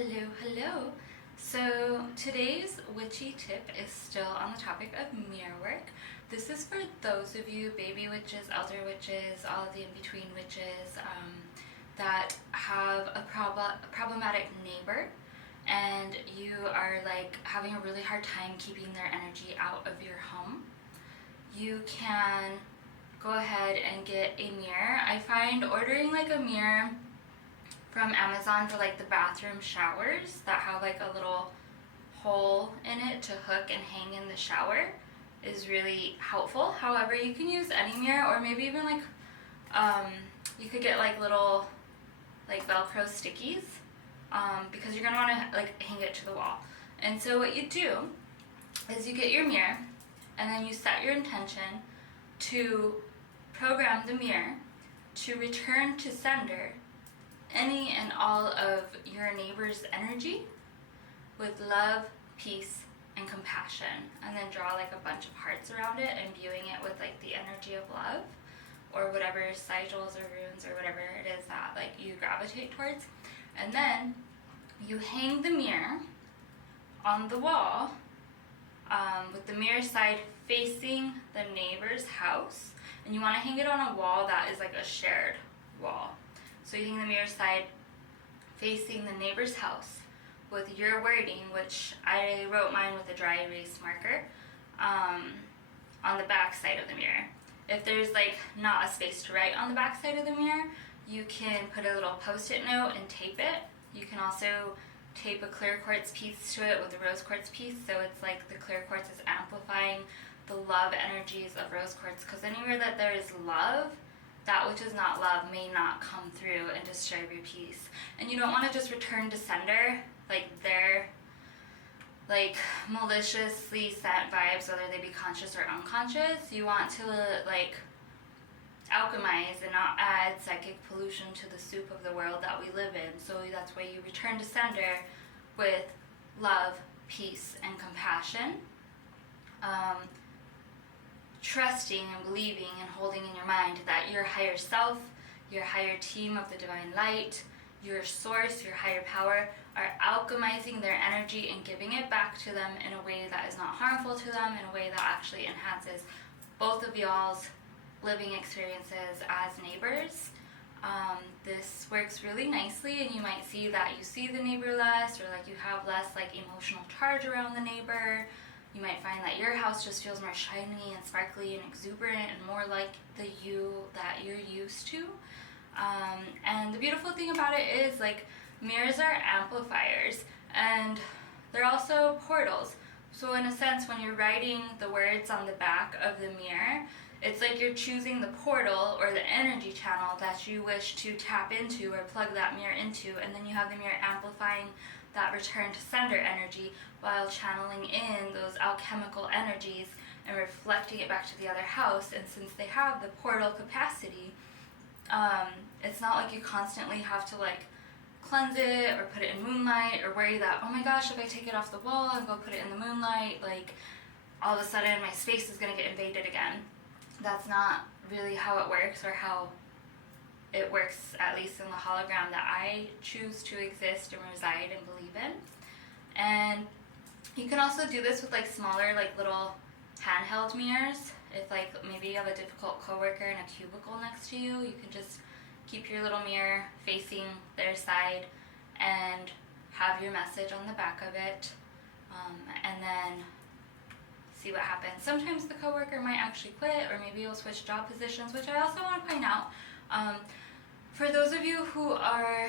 Hello. So today's witchy tip is still on the topic of mirror work. This is for those of you baby witches, elder witches, all of the in-between witches that have a problematic neighbor and you are like having a really hard time keeping their energy out of your home. You can go ahead and get a mirror. I find ordering like a mirror from Amazon for like the bathroom showers that have like a little hole in it to hook and hang in the shower is really helpful. However, you can use any mirror, or maybe even like you could get like little like Velcro stickies because you're gonna want to like hang it to the wall. And so what you do is you get your mirror and then you set your intention to program the mirror to return to sender any and all of your neighbor's energy with love, peace, and compassion, and then draw like a bunch of hearts around it, imbuing it with like the energy of love or whatever sigils or runes or whatever it is that like you gravitate towards. And then you hang the mirror on the wall with the mirror side facing the neighbor's house, and you want to hang it on a wall that is like a shared wall. So you hang the mirror side facing the neighbor's house with your wording, which I wrote mine with a dry erase marker, on the back side of the mirror. If there's like not a space to write on the back side of the mirror, you can put a little post-it note and tape it. You can also tape a clear quartz piece to it with a rose quartz piece, so it's like the clear quartz is amplifying the love energies of rose quartz, because anywhere that there is love, that which is not love may not come through and disturb your peace. And you don't want to just return to sender like their like maliciously sent vibes, whether they be conscious or unconscious. You want to like alchemize and not add psychic pollution to the soup of the world that we live in. So that's why you return to sender with love, peace, and compassion. Trusting and believing and holding in your mind that your higher self, your higher team of the divine light, your source, your higher power are alchemizing their energy and giving it back to them in a way that is not harmful to them, in a way that actually enhances both of y'all's living experiences as neighbors. This works really nicely, and you might see that you see the neighbor less, or like you have less like emotional charge around the neighbor. You might find that your house just feels more shiny and sparkly and exuberant and more like the you that you're used to. And the beautiful thing about it is like mirrors are amplifiers, and they're also portals. So in a sense, when you're writing the words on the back of the mirror, it's like you're choosing the portal or the energy channel that you wish to tap into or plug that mirror into, and then you have the mirror amplifying that return to sender energy while channeling in those alchemical energies and reflecting it back to the other house. And since they have the portal capacity, it's not like you constantly have to like cleanse it or put it in moonlight or worry that, oh my gosh, if I take it off the wall and go put it in the moonlight, like all of a sudden my space is going to get invaded again. That's not really how it works, or how it works, at least in the hologram that I choose to exist and reside and believe in. And you can also do this with like smaller, like little handheld mirrors. If like maybe you have a difficult coworker in a cubicle next to you, you can just keep your little mirror facing their side and have your message on the back of it, and then see what happens. Sometimes the coworker might actually quit, or maybe you'll switch job positions, which I also want to point out. For those of you who are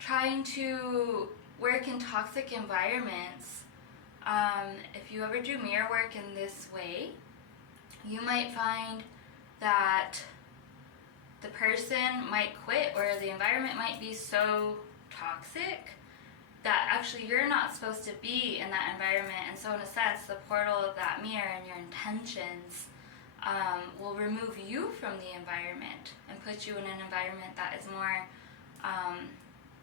trying to work in toxic environments, if you ever do mirror work in this way, you might find that the person might quit, or the environment might be so toxic that actually you're not supposed to be in that environment. And so in a sense, the portal of that mirror and your intentions will remove you from the environment and put you in an environment that is more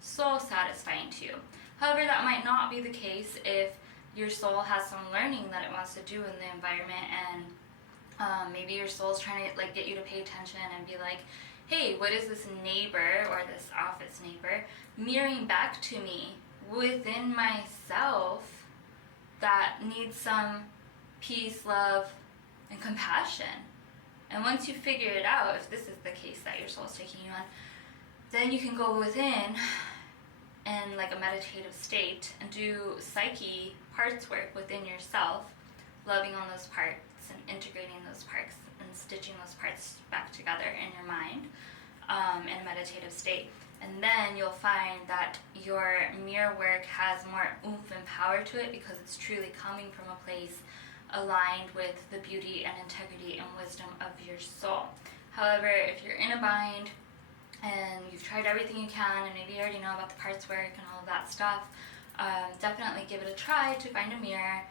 soul satisfying to you. However, that might not be the case if your soul has some learning that it wants to do in the environment, and maybe your soul's trying to like get you to pay attention and be like, hey, what is this neighbor or this office neighbor mirroring back to me within myself that needs some peace, love, and compassion? And once you figure it out, if this is the case that your soul is taking you on, then you can go within in like a meditative state and do psyche parts work within yourself, loving on those parts and integrating those parts and stitching those parts back together in your mind in a meditative state. And then you'll find that your mirror work has more oomph and power to it because it's truly coming from a place aligned with the beauty and integrity and wisdom of your soul. However, if you're in a bind and you've tried everything you can and maybe you already know about the parts work and all of that stuff, definitely give it a try to find a mirror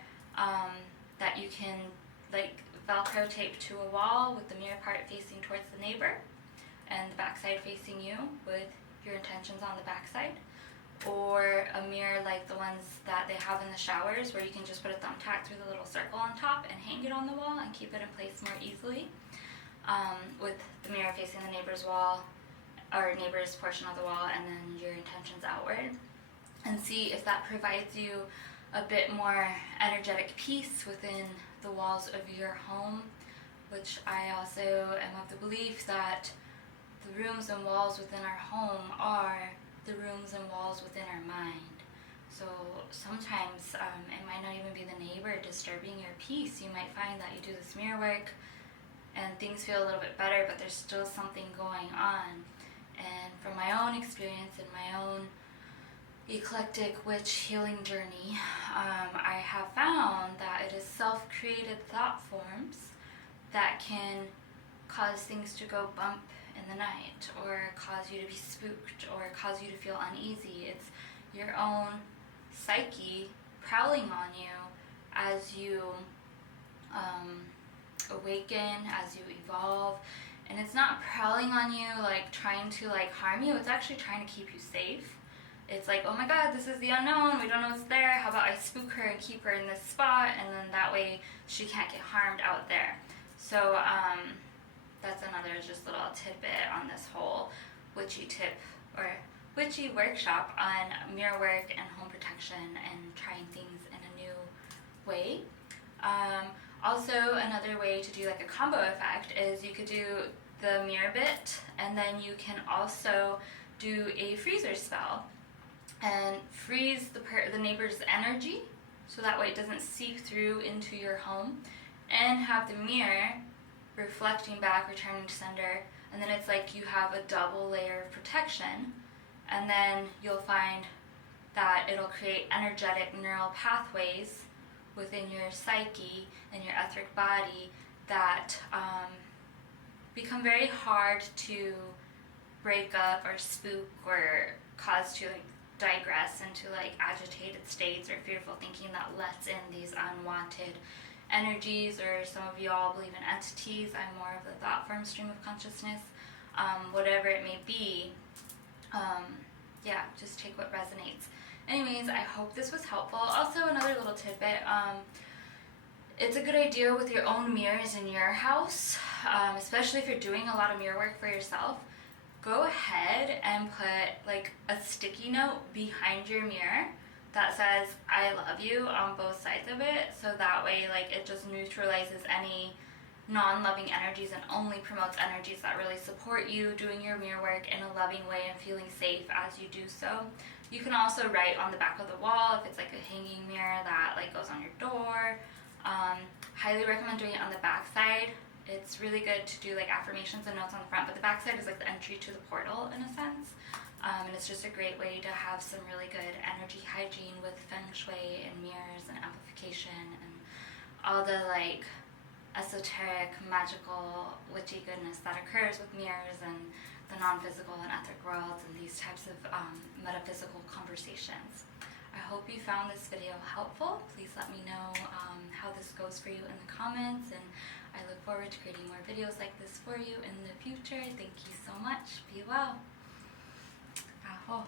that you can like Velcro tape to a wall with the mirror part facing towards the neighbor and the backside facing you with your intentions on the backside, or a mirror like the ones that they have in the showers where you can just put a thumbtack through the little circle on top and hang it on the wall and keep it in place more easily, with the mirror facing the neighbor's wall or neighbor's portion of the wall and then your intentions outward, and see if that provides you a bit more energetic peace within the walls of your home, which I also am of the belief that the rooms and walls within our home are the rooms and walls within our mind. So sometimes it might not even be the neighbor disturbing your peace. You might find that you do this mirror work and things feel a little bit better, but there's still something going on. And from my own experience and my own eclectic witch healing journey, I have found that it is self-created thought forms that can cause things to go bump in the night, or cause you to be spooked, or cause you to feel uneasy. It's your own psyche prowling on you as you awaken, as you evolve. And it's not prowling on you like trying to like harm you, it's actually trying to keep you safe. It's like, oh my god, this is the unknown, we don't know what's there, how about I spook her and keep her in this spot, and then that way she can't get harmed out there. So that's another just little tidbit on this whole witchy tip or witchy workshop on mirror work and home protection and trying things in a new way. Also, another way to do like a combo effect is you could do the mirror bit, and then you can also do a freezer spell and freeze the neighbor's energy so that way it doesn't seep through into your home, and have the mirror reflecting back, returning to sender, and then it's like you have a double layer of protection, and then you'll find that it'll create energetic neural pathways within your psyche and your etheric body that become very hard to break up or spook or cause to like digress into like agitated states or fearful thinking that lets in these unwanted energies. Or some of y'all believe in entities. I'm more of the thought form stream of consciousness. Whatever it may be, yeah, just take what resonates. Anyways, I hope this was helpful. Also, another little tidbit, it's a good idea with your own mirrors in your house, especially if you're doing a lot of mirror work for yourself. Go ahead and put like a sticky note behind your mirror that says I love you on both sides of it, so that way like it just neutralizes any non-loving energies and only promotes energies that really support you doing your mirror work in a loving way and feeling safe as you do so. You can also write on the back of the wall if it's like a hanging mirror that like goes on your door. Highly recommend doing it on the back side. It's really good to do like affirmations and notes on the front, but the back side is like the entry to the portal in a sense. And it's just a great way to have some really good energy hygiene with feng shui and mirrors and amplification and all the like esoteric, magical, witchy goodness that occurs with mirrors and the non-physical and etheric worlds and these types of metaphysical conversations. I hope you found this video helpful. Please let me know how this goes for you in the comments, and I look forward to creating more videos like this for you in the future. Thank you so much. Be well. Aho.